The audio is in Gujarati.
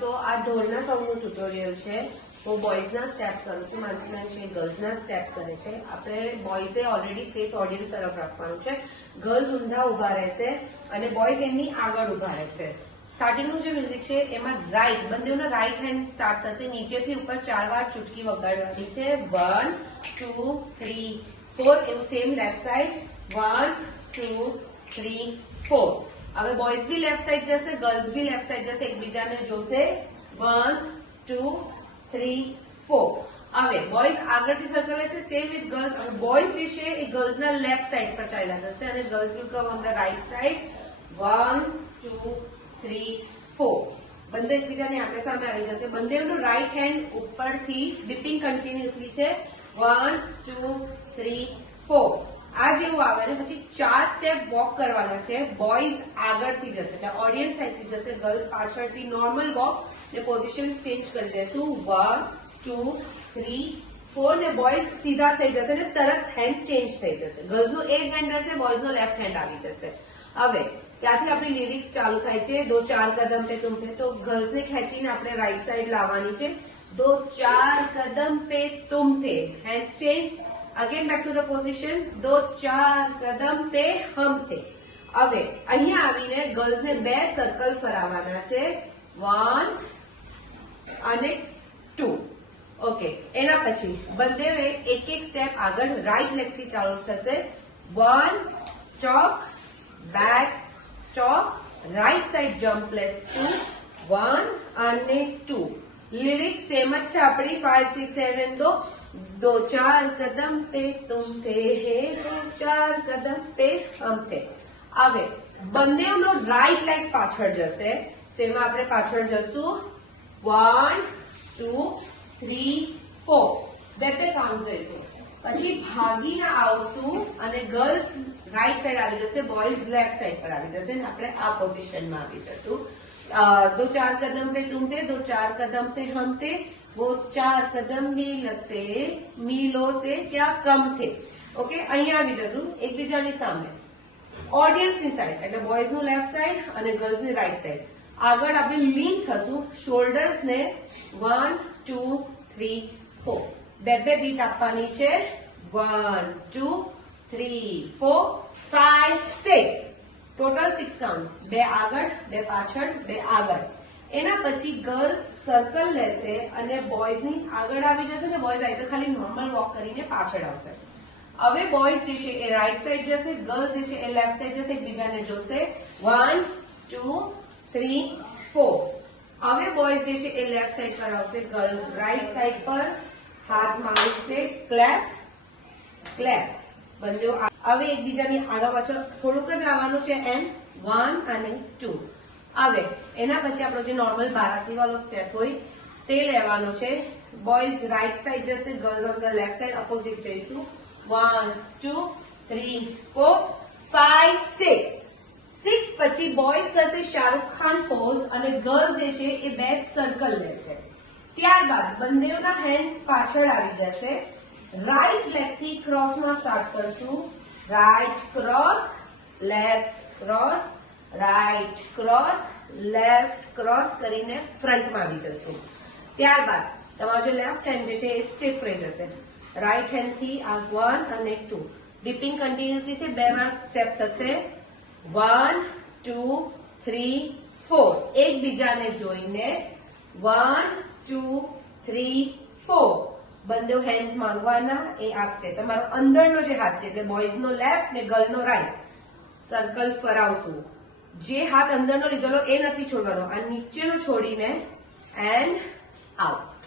સો આ ઢોલના સોંગનું ટ્યુટોરિયલ છે. હું બોયઝના સ્ટેપ કરું છું, મારી સ્ટુડન્ટ છે ગર્લ્સના સ્ટેપ કરે છે. આપણે બોયઝે ઓલરેડી ફેસ ઓડિયન્સ તરફ રાખવાનું છે. ગર્લ્સ ઊંધા ઉભા રહેશે અને બોયઝ એમની આગળ ઉભા રહેશે. સ્ટાર્ટિંગનું જે મ્યુઝિક છે એમાં રાઈટ બંનેના રાઈટ હેન્ડ સ્ટાર્ટ થશે. નીચેથી ઉપર 4 વાર ચૂટકી વગાડવાની છે. 1 2 3 4. એવું સેમ લેફ્ટ સાઈડ 1 2 3 4. હવે બોયઝ બી લેફ્ટ સાઈડ જશે, ગર્લ્સ બી લેફ્ટ સાઈડ જશે, એકબીજાને જોશે. 1 2 3 4. હવે બોયઝ આગળથી સર્કલ લેશે, સેમ વિથ ગર્લ્સ. હવે બોયઝ જે છે એ ગર્લ્સના લેફ્ટ સાઈડ પર ચાલ્યા જશે અને girls will come on the right side. 1 2 3 4. બંને એકબીજાની આંખે સામે આવી જશે. બંનેનું રાઈટ હેન્ડ ઉપરથી ડિપિંગ કન્ટિન્યુઅસલી છે. 1 2 3 4. આ જેવું આવે ને પછી 4 સ્ટેપ વોક કરવાના છે. બોયઝ આગળથી જશે એટલે ઓડિયન્સ સાઈડથી જશે, ગર્લ્સ પાછળથી નોર્મલ વોક ને પોઝિશન ચેન્જ કરી દેશું. 1 2 3 4 ને બોયઝ સીધા થઈ જશે ને તરત હેન્ડ ચેન્જ થઈ જશે. ગર્લ્સનો એ જ હેન્ડ રહેશે, બોયઝનો લેફ્ટ હેન્ડ આવી જશે. હવે ત્યાંથી આપણી લિરિક્સ ચાલુ થાય છે. 2 4 કદમ पे तुम थे. તો ગર્લ્સને ખેંચીને આપણે રાઈટ સાઈડ લાવવાની છે. 2 4 કદમ पे तुम थे. Hands change. Again back to the position. 2 4 કદમ पे हम थे. હવે અહીંયા આવીને ગર્લ્સને 2 સર્કલ ફરાવવાના છે. 1 અને 2. ઓકે. એના પછી બંને એક એક સ્ટેપ આગળ રાઈટ લેગ થી ચાલુ થશે. 1 stop, back stop, right side jump less 2 1 અને 2. લિરિક્સ સેમ જ છે આપણી 5 6 7 2 2 4 કદમ पे तुम थे है 2 4 કદમ पे हम थे. હવે બંનેનો રાઈટ લેગ પાછળ જશે. તેમાં આપણે પાછળ જશું. 1 2 3 4. બે કાઉન્ટ જઈશું. પછી ભાગીને આવશું અને ગર્લ્સ રાઈટ સાઈડ આવી જશે, બોયઝ લેફ્ટ સાઈડ પર આવી જશે અને આપણે આ પોઝિશનમાં આવી જશું. 2 4 કદમ पे तुम थे 2 4 कदम पे हम थे वो 4 कदम भी लगते मीलों से क्या कम थे. ઓકે. અહીંયા આવી જશું એકબીજાની સામે. ઓડિયન્સની સાઈડ એટલે બોયઝનું લેફ્ટ સાઈડ અને ગર્લ્સની રાઈટ સાઈડ. આગળ આપણે લીન થશું. શોલ્ડર્સને 1 2 3 4. બે બીટ આપવાની છે. 1 2 3 4 5 6. Total 6 counts. 2 આગળ, 2 પાછળ, 2 આગળ. એના પછી ગર્લ્સ સર્કલ લેશે અને બોયઝની આગળ આવી જશે ને બોયઝ આવી તો ખાલી નોર્મલ વોક કરીને પાછળ આવશે. હવે બોયઝ જે છે એ રાઈટ સાઈડ જશે, ગર્લ્સ જે છે એ લેફ્ટ સાઈડ જશે, એકબીજાને જોશે. 1 2 3 4. હવે બોયઝ જે છે એ લેફ્ટ સાઈડ પર આવશે, ગર્લ્સ રાઈટ સાઈડ પર. હાથ માંગશે, ક્લેપ ક્લેપ. બંને હવે એકબીજાની આગળ પાછળ થોડુંક જ આવવાનું છે. એન્ડ 1 અને 2. હવે એના પછી આપણો જે નોર્મલ બારાતી વાળો સ્ટેપ હોય તે લેવાનો છે. બોયઝ રાઈટ સાઈડ જશે, girls on the left side opposite જઈશું. 1 2 3 4 5 6. 6 પછી બોયઝ કરશે શાહરુખ ખાન પોઝ અને ગર્લ્સ જે છે એ 2 સર્કલ લેશે. ત્યારબાદ બંનેના હેન્ડ્સ પાછળ આવી જશે. રાઈટ લેગ થી ક્રોસમાં સ્ટાર્ટ કરશું. Right cross, left cross, right cross, left cross કરીને ફ્રન્ટમાં આવી જશું. ત્યારબાદ તમારો જે લેફ્ટ હેન્ડ જે છે એ સ્ટીફ રહી જશે. રાઈટ હેન્ડ થી આ 1 અને 2. ડિપિંગ કન્ટિન્યુઅસલી છે. 2 વાર સ્ટેપ થશે. 1 2 3 4. એકબીજાને જોઈને 1 2 3 4. બંને હેન્ડ્સ માંગવાના એ આપશે. તમારો અંદરનો જે હાથ છે એટલે બોયઝનો લેફ્ટ ને ગર્લનો રાઈટ સર્કલ ફરાવશું. જે હાથ અંદરનો લીધેલો એ નથી છોડવાનો, આ નીચેનો છોડીને એન્ડ આઉટ.